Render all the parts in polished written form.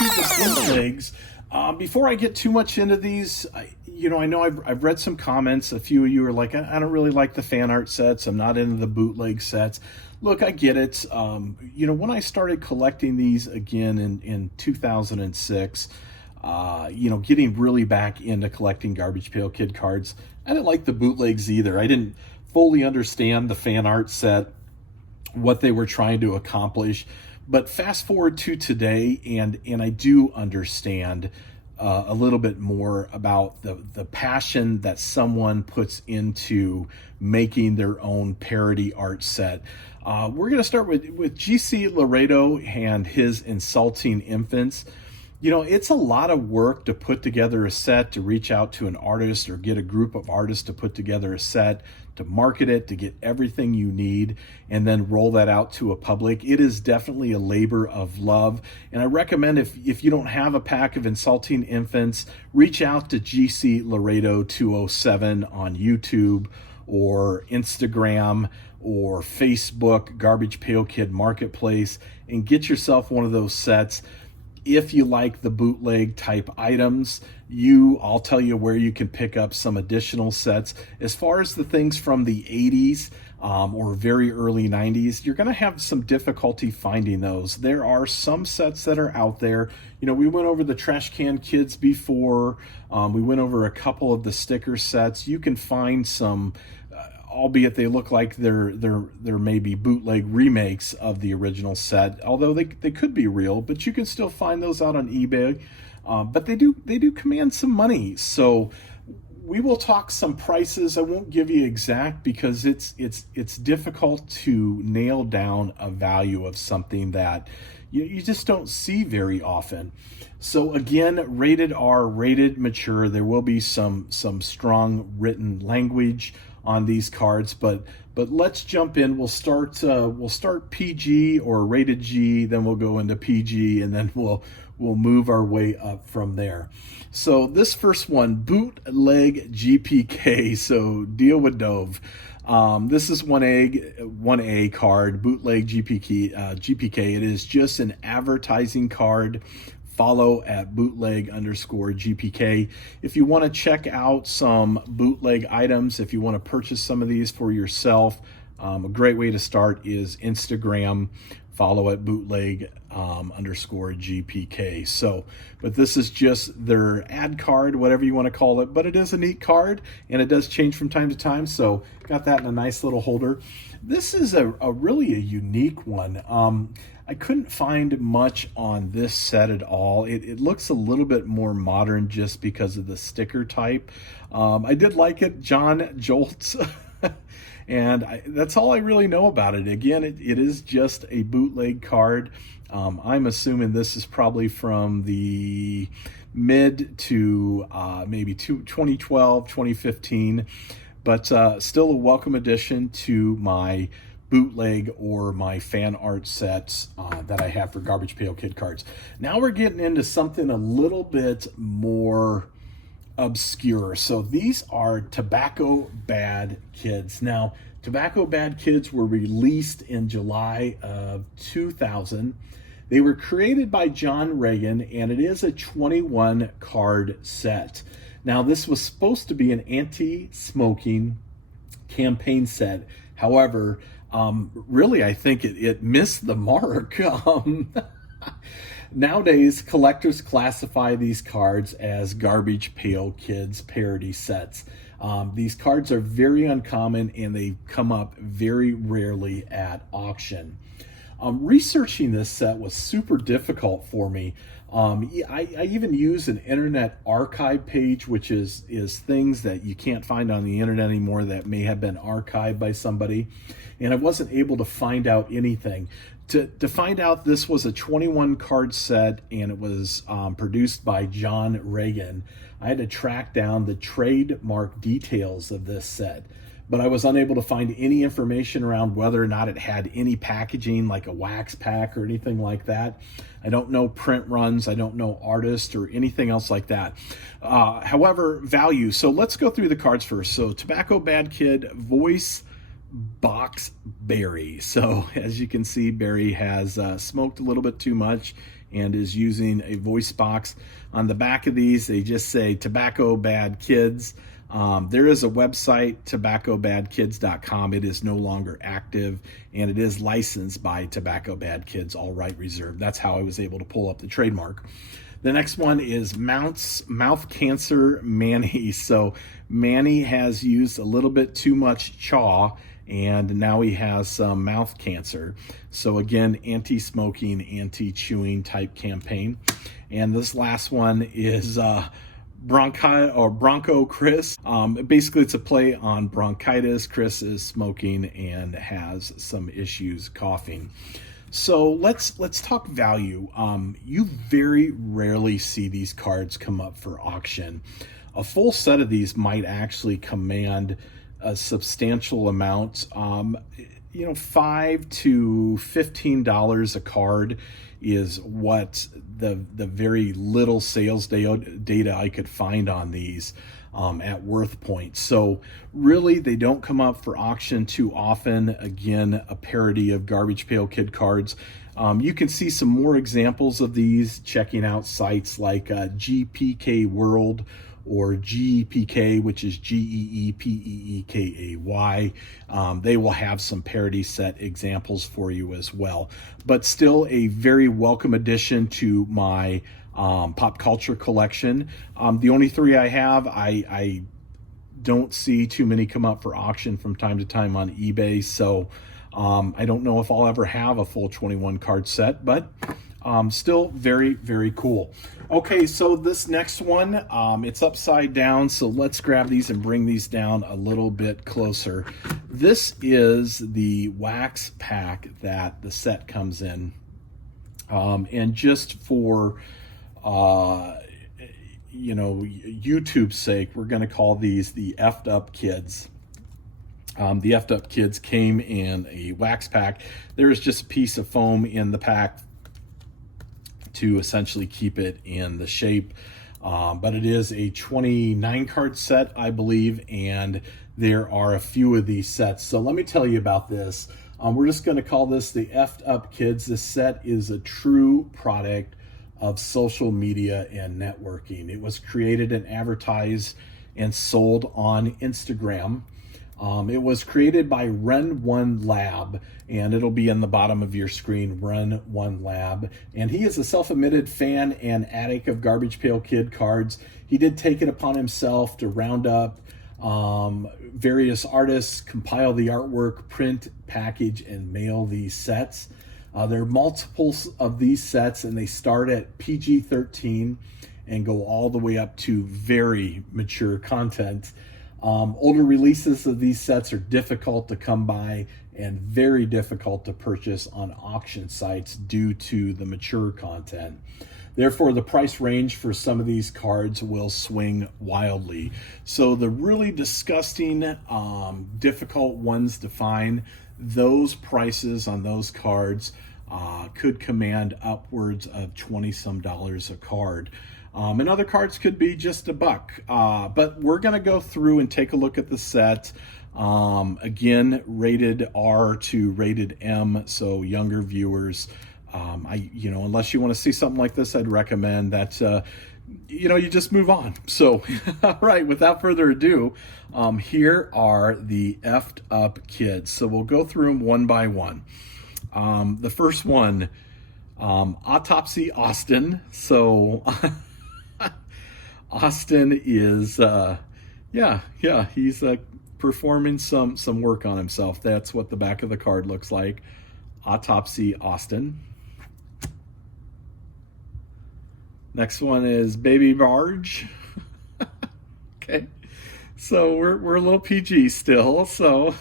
into the bootlegs. Before I get too much into these, I know I've read some comments. A few of you are like, I don't really like the fan art sets. I'm not into the bootleg sets. Look, I get it. When I started collecting these again in 2006, getting really back into collecting Garbage Pail Kid cards, I didn't like the bootlegs either. I didn't fully understand the fan art set, what they were trying to accomplish. But fast forward to today, and I do understand a little bit more about the passion that someone puts into making their own parody art set. We're going to start with GC Laredo and his Insulting Infants. It's a lot of work to put together a set, to reach out to an artist or get a group of artists to put together a set, to market it, to get everything you need, and then roll that out to a public. It is definitely a labor of love. And I recommend if you don't have a pack of Insulting Infants, reach out to GC Laredo 207 on YouTube or Instagram or Facebook, Garbage Pail Kid Marketplace, and get yourself one of those sets. If you like the bootleg type items, I'll tell you where you can pick up some additional sets. As far as the things from the 80s or very early 90s, you're going to have some difficulty finding those. There are some sets that are out there. We went over the Trash Can Kids before. We went over a couple of the sticker sets. You can find some, albeit they look like they're maybe bootleg remakes of the original set, although they could be real, but you can still find those out on eBay. But they do command some money. So we will talk some prices. I won't give you exact because it's difficult to nail down a value of something that you just don't see very often. So again, rated R, rated mature. There will be some strong written language on these cards, but let's jump in. We'll start PG or rated G, then we'll go into PG, and then we'll move our way up from there. So this first one, Bootleg GPK. So deal with Dove. This is 1A card, Bootleg GPK. It is just an advertising card. Follow at bootleg_GPK. If you want to check out some bootleg items, if you want to purchase some of these for yourself, a great way to start is Instagram. Follow at bootleg_GPK. So, but this is just their ad card, whatever you want to call it. But it is a neat card, and it does change from time to time. So, got that in a nice little holder. This is a really unique one. I couldn't find much on this set at all. It looks a little bit more modern just because of the sticker type. I did like it, John Jolts, and that's all I really know about it. Again, it is just a bootleg card. I'm assuming this is probably from the mid to maybe 2012, 2015, but still a welcome addition to my bootleg or my fan art sets that I have for Garbage Pail Kid cards. Now we're getting into something a little bit more obscure. So these are Tobacco Bad Kids. Now, Tobacco Bad Kids were released in July of 2000. They were created by John Reagan, and it is a 21 card set. Now, this was supposed to be an anti-smoking campaign set. However, really, I think it missed the mark. Nowadays, collectors classify these cards as Garbage Pail Kids parody sets. These cards are very uncommon, and they come up very rarely at auction. Researching this set was super difficult for me. I even use an internet archive page, which is things that you can't find on the internet anymore that may have been archived by somebody, and I wasn't able to find out anything. To find out this was a 21 card set and it was produced by John Reagan, I had to track down the trademark details of this set. But I was unable to find any information around whether or not it had any packaging like a wax pack or anything like that. I don't know print runs, I don't know artist or anything else like that. However, value. So let's go through the cards first. So Tobacco Bad Kid, voice box Barry. So as you can see, Barry has smoked a little bit too much and is using a voice box. On the back of these, they just say Tobacco Bad Kids. There is a website, tobaccobadkids.com. It is no longer active, and it is licensed by Tobacco Bad Kids, all right reserved. That's how I was able to pull up the trademark. The next one is Mouth Cancer Manny. So Manny has used a little bit too much chaw, and now he has some mouth cancer. So again, anti-smoking, anti-chewing type campaign. And this last one is Bronco Chris. Basically, it's a play on bronchitis. Chris is smoking and has some issues coughing. So let's talk value. You very rarely see these cards come up for auction. A full set of these might actually command a substantial amount. $5 to $15 a card is what the very little sales data I could find on these at Worth Point. So really, they don't come up for auction too often. Again, a parody of Garbage Pail Kid cards. You can see some more examples of these checking out sites like GPK World or GEPK, which is GEEPEEKAY. They will have some parody set examples for you as well. But still a very welcome addition to my pop culture collection. The only three I have, I don't see too many come up for auction from time to time on eBay. So I don't know if I'll ever have a full 21 card set, but still very, very cool. Okay, so this next one, it's upside down, so let's grab these and bring these down a little bit closer. This is the wax pack that the set comes in. And just for, YouTube's sake, we're going to call these the Effed Up Kids. The Effed Up Kids came in a wax pack. There is just a piece of foam in the pack to essentially keep it in the shape. But it is a 29 card set, I believe, and there are a few of these sets. So let me tell you about this. We're just going to call this the Effed Up Kids. This set is a true product of social media and networking. It was created and advertised and sold on Instagram. It was created by Run One Lab, and it'll be in the bottom of your screen, Run One Lab. And he is a self-admitted fan and addict of Garbage Pail Kid cards. He did take it upon himself to round up various artists, compile the artwork, print, package, and mail these sets. There are multiples of these sets, and they start at PG-13 and go all the way up to very mature content. Older releases of these sets are difficult to come by and very difficult to purchase on auction sites due to the mature content. Therefore, the price range for some of these cards will swing wildly. So the really disgusting, difficult ones to find, those prices on those cards could command upwards of $20-some a card. And other cards could be just $1. But we're going to go through and take a look at the set. Again, rated R to rated M, so younger viewers. Unless you want to see something like this, I'd recommend that, you just move on. So, all right, without further ado, here are the Effed Up Kids. So we'll go through them one by one. The first one, Autopsy Austin. So Austin is, he's performing some work on himself. That's what the back of the card looks like. Autopsy Austin. Next one is Baby Barge. Okay, so we're a little PG still, so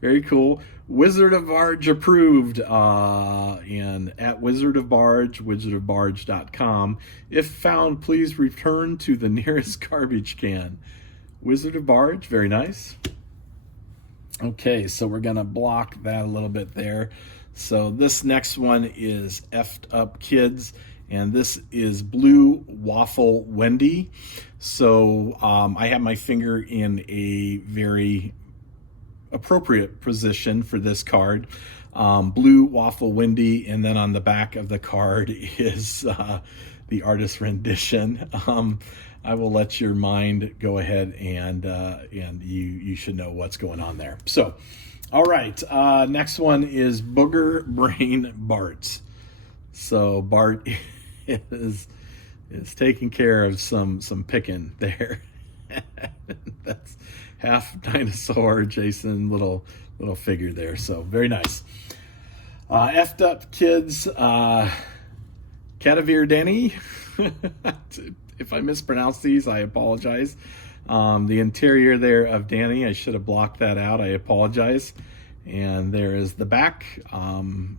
very cool. Wizard of Barge approved, and at Wizard of Barge, wizardofbarge.com. If found, please return to the nearest garbage can. Wizard of Barge, very nice. Okay, so we're gonna block that a little bit there. So this next one is Effed Up Kids, and this is Blue Waffle Wendy. So I have my finger in a very appropriate position for this card. Blue Waffle Windy, and then on the back of the card is the artist rendition. I will let your mind go ahead and you should know what's going on there. So, all right, next one is Booger Brain Bart. So Bart is taking care of some picking there. That's half dinosaur Jason little figure there. So very nice. Effed up kids, Catavir Danny. If I mispronounce these, I apologize. The interior there of Danny, I should have blocked that out. I apologize. And there is the back.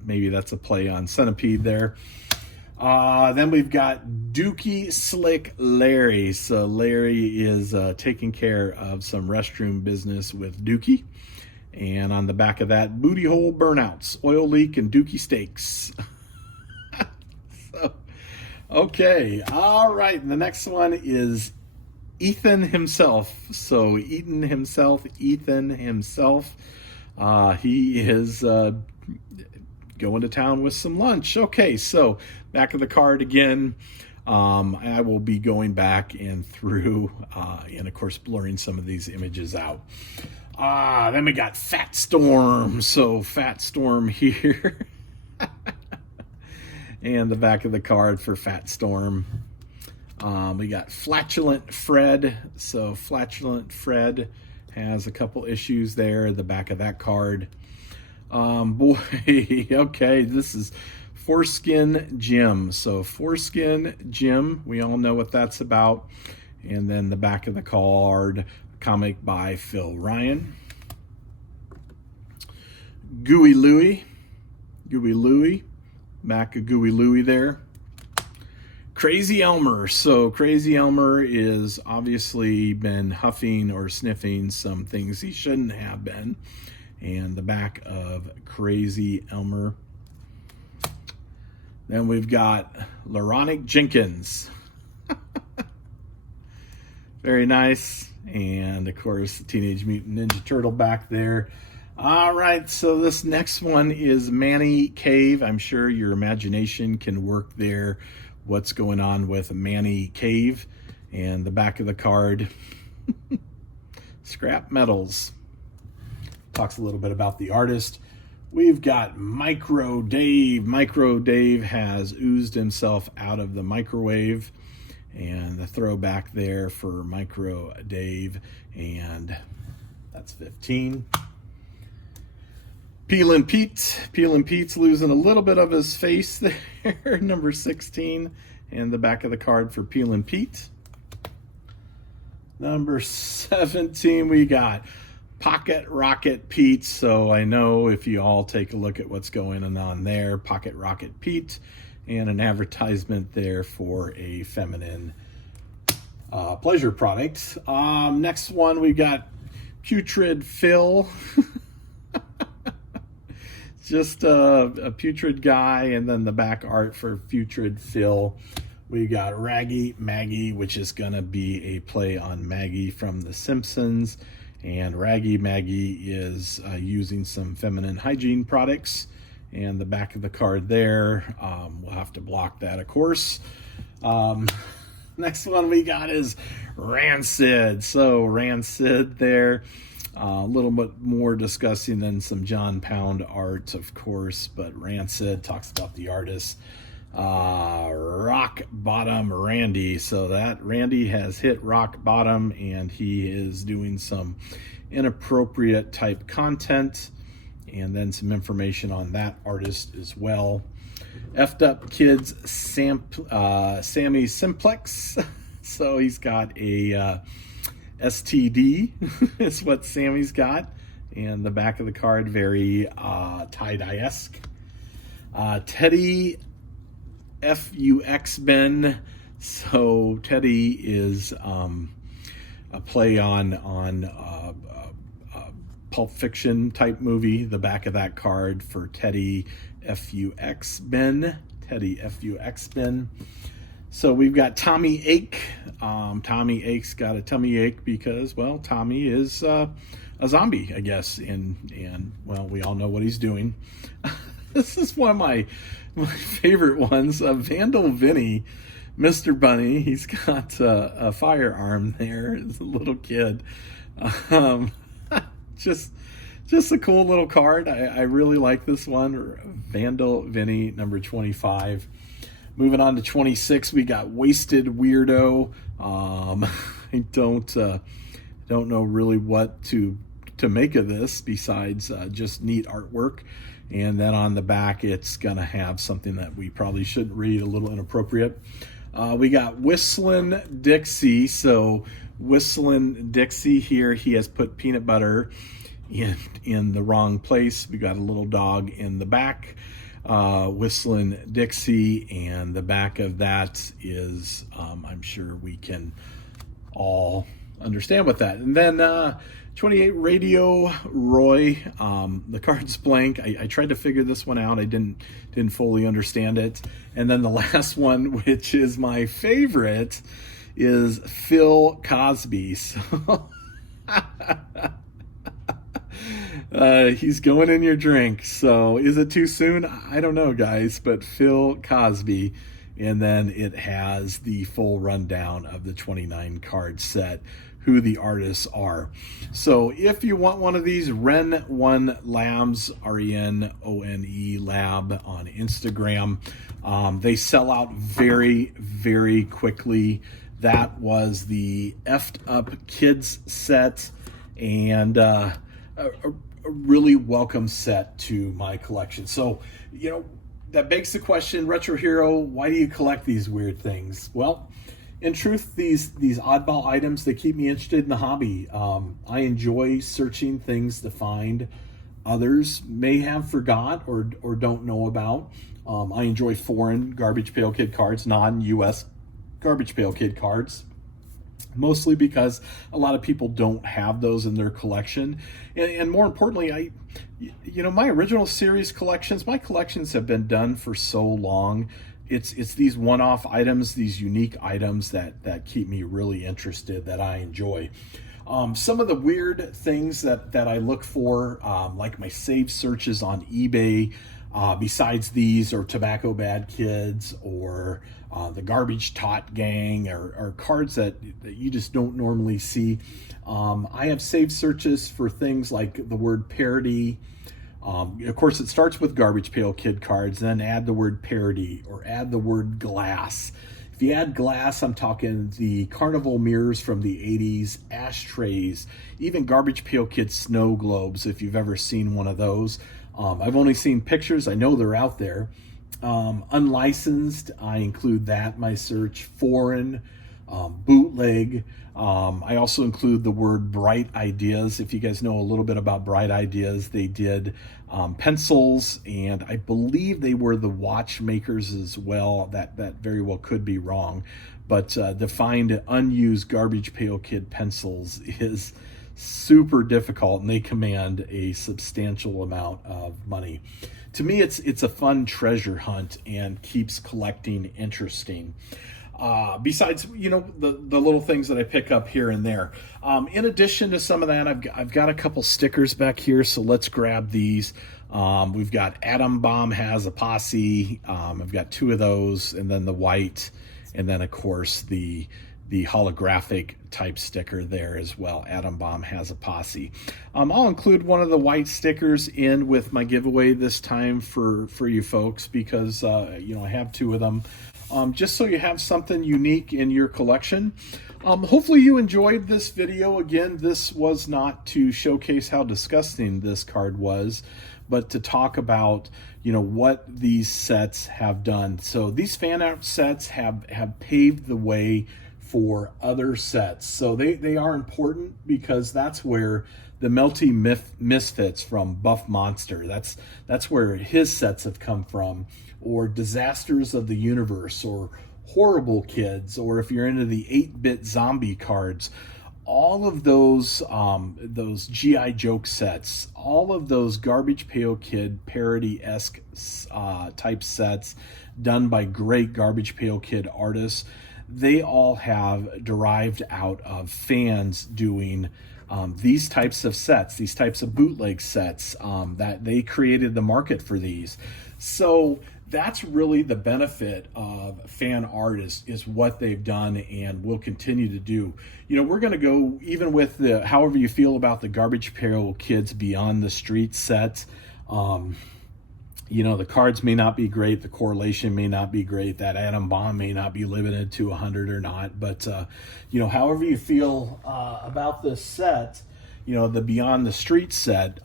Maybe that's a play on Centipede there. Then we've got Dookie Slick Larry. So Larry is taking care of some restroom business with Dookie. And on the back of that, booty hole burnouts, oil leak, and Dookie steaks. So, okay, all right. And the next one is Ethan himself. So Ethan himself. He is going to town with some lunch. Okay, so back of the card again. I will be going back and through, and of course blurring some of these images out. Then we got Fat Storm. So Fat Storm here. And the back of the card for Fat Storm. We got Flatulent Fred. So Flatulent Fred has a couple issues there. The back of that card. Boy, okay, this is Foreskin Jim. So Foreskin Jim, we all know what that's about. And then the back of the card, comic by Phil Ryan. Gooey Louie, back of Gooey Louie there. Crazy Elmer. So Crazy Elmer is obviously been huffing or sniffing some things he shouldn't have been. And the back of Crazy Elmer. Then we've got Loronic Jenkins. Very nice. And of course, the Teenage Mutant Ninja Turtle back there. All right, so this next one is Manny Cave. I'm sure your imagination can work there. What's going on with Manny Cave? And the back of the card, Scrap Metals. Talks a little bit about the artist. We've got Micro Dave. Micro Dave has oozed himself out of the microwave. And the throwback there for Micro Dave. And that's 15. Peelin' Pete. Peelin' Pete's losing a little bit of his face there. Number 16. And the back of the card for Peelin' Pete. Number 17, we got Pocket Rocket Pete. So I know if you all take a look at what's going on there, Pocket Rocket Pete, and an advertisement there for a feminine pleasure product. Next one, we got Putrid Phil. Just a putrid guy, and then the back art for Putrid Phil. We got Raggy Maggie, which is going to be a play on Maggie from The Simpsons. And Raggy Maggie is using some feminine hygiene products. And the back of the card there, we'll have to block that, of course. Next one we got is Rancid. So Rancid there. A little bit more discussing than some John Pound art, of course, but Rancid talks about the artist. Rock Bottom Randy. So that Randy has hit rock bottom, and he is doing some inappropriate type content, and then some information on that artist as well. Effed Up Kids Sammy Simplex. So he's got a STD is what Sammy's got. And the back of the card, very tie-dye-esque. Teddy FUX Ben. So Teddy is a play on Pulp Fiction type movie. The back of that card for Teddy FUX Ben. Teddy FUX Ben. So we've got Tommy Ache. Tommy Ache's got a tummy ache because, well, Tommy is a zombie, I guess, and well, we all know what he's doing. This is one of my favorite ones. Vandal Vinny, Mr. Bunny. He's got a firearm there as a little kid. Um, just a cool little card. I really like this one. Vandal Vinny, number 25. Moving on to 26, we got Wasted Weirdo. I don't know really what to make of this besides just neat artwork. And then on the back, it's gonna have something that we probably shouldn't read, a little inappropriate. We got Whistlin' Dixie. So Whistlin' Dixie here, he has put peanut butter in the wrong place. We got a little dog in the back. Whistlin' Dixie, and the back of that is, I'm sure we can all understand what that. And then 28 Radio Roy, the card's blank. I tried to figure this one out. I didn't fully understand it. And then the last one, which is my favorite, is Phil Cosby. So he's going in your drink. So is it too soon? I don't know, guys, but Phil Cosby. And then it has the full rundown of the 29 card set, who the artists are. So if you want one of these, Ren1 Labs, RENONE Lab on Instagram. They sell out very, very quickly. That was the Effed Up Kids set, and a really welcome set to my collection. So, you know, that begs the question, Retro Hero, why do you collect these weird things? Well, in truth, these oddball items, they keep me interested in the hobby. I enjoy searching things to find others may have forgot or don't know about. I enjoy foreign Garbage Pail Kid cards, non-US Garbage Pail Kid cards, mostly because a lot of people don't have those in their collection. And more importantly, my original series collections, my collections have been done for so long. It's these one-off items, these unique items that keep me really interested, that I enjoy. Some of the weird things that I look for, like my saved searches on eBay, besides these, or Tobacco Bad Kids, or the Garbage Tot Gang, or cards that you just don't normally see. I have saved searches for things like the word parody. Of course, it starts with Garbage Pail Kid cards, then add the word parody, or add the word glass. If you add glass, I'm talking the carnival mirrors from the 80s, ashtrays, even Garbage Pail Kid snow globes, if you've ever seen one of those. I've only seen pictures. I know they're out there. Unlicensed, I include that in my search. Foreign, bootleg. I also include the word Bright Ideas. If you guys know a little bit about Bright Ideas, they did pencils, and I believe they were the watchmakers as well. That very well could be wrong, but to find unused Garbage Pail Kid pencils is super difficult, and they command a substantial amount of money. To me, it's a fun treasure hunt and keeps collecting interesting. Besides, the little things that I pick up here and there. In addition to some of that, I've got a couple stickers back here, so let's grab these. We've got Atom Bomb Has a Posse. I've got two of those, and then the white, and then of course the holographic type sticker there as well. Atom Bomb Has a Posse. I'll include one of the white stickers in with my giveaway this time for you folks, because I have two of them. Just so you have something unique in your collection. Hopefully you enjoyed this video. Again, this was not to showcase how disgusting this card was, but to talk about, what these sets have done. So these fan art sets have paved the way for other sets. So they are important, because that's where the Melty Misfits from Buff Monster, that's where his sets have come from, or Disasters of the Universe, or Horrible Kids, or if you're into the 8-bit zombie cards. all of those GI Joke sets, all of those Garbage Pail Kid parody-esque type sets done by great Garbage Pail Kid artists, they all have derived out of fans doing these types of sets, these types of bootleg sets, that they created the market for these. So that's really the benefit of fan art is what they've done and will continue to do. You know, we're going to go even with the, however you feel about the Garbage Pail Kids Beyond the Street sets. You know, the cards may not be great, the correlation may not be great, that atom bomb may not be limited to 100 or not, but you know, however you feel about this set, you know, the Beyond the Street set,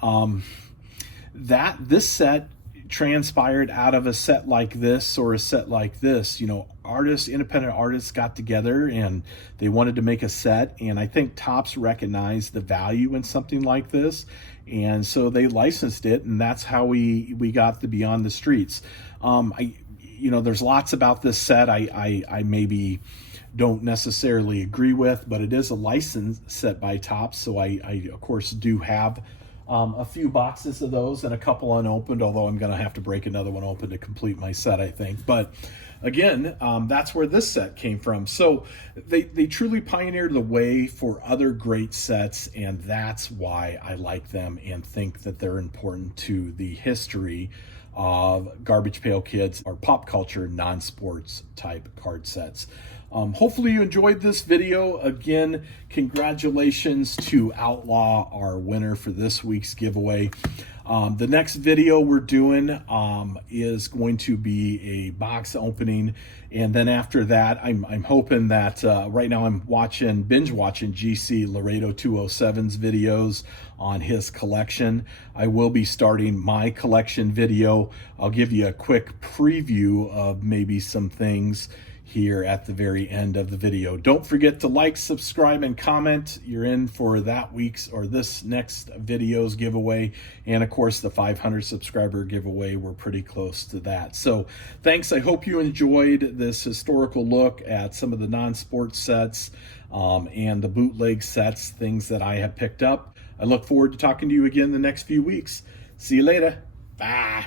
this set transpired out of a set like this or a set like this. You know, independent artists got together and they wanted to make a set, and I think Topps recognized the value in something like this, and so they licensed it, and that's how we got the Beyond the Streets. You know, there's lots about this set I maybe don't necessarily agree with, but it is a licensed set by Topps, so I of course do have a few boxes of those and a couple unopened, although I'm going to have to break another one open to complete my set, I think. But again, that's where this set came from. So they truly pioneered the way for other great sets, and that's why I like them and think that they're important to the history of Garbage Pail Kids or pop culture non-sports type card sets. Hopefully you enjoyed this video. Again, congratulations to Outlaw, our winner for this week's giveaway. The next video we're doing is going to be a box opening, and then after that, I'm hoping that right now I'm binge watching GC Laredo 207's videos on his collection. I will be starting my collection video. I'll give you a quick preview of maybe some things here at the very end of the video. Don't forget to like, subscribe, and comment. You're in for that week's or this next video's giveaway, and of course the 500 subscriber giveaway. We're pretty close to that. So thanks. I hope you enjoyed this historical look at some of the non-sports sets and the bootleg sets, things that I have picked up. I look forward to talking to you again the next few weeks. See you later. Bye.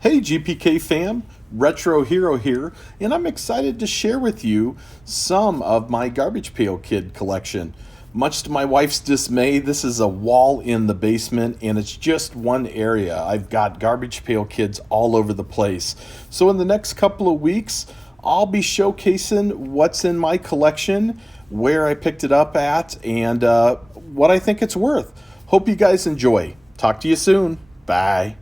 Hey GPK fam, Retro Hero here, and I'm excited to share with you some of my Garbage Pail Kid collection. Much to my wife's dismay, this is a wall in the basement, and it's just one area. I've got Garbage Pail Kids all over the place. So in the next couple of weeks, I'll be showcasing what's in my collection, where I picked it up at, and what I think it's worth. Hope you guys enjoy. Talk to you soon. Bye.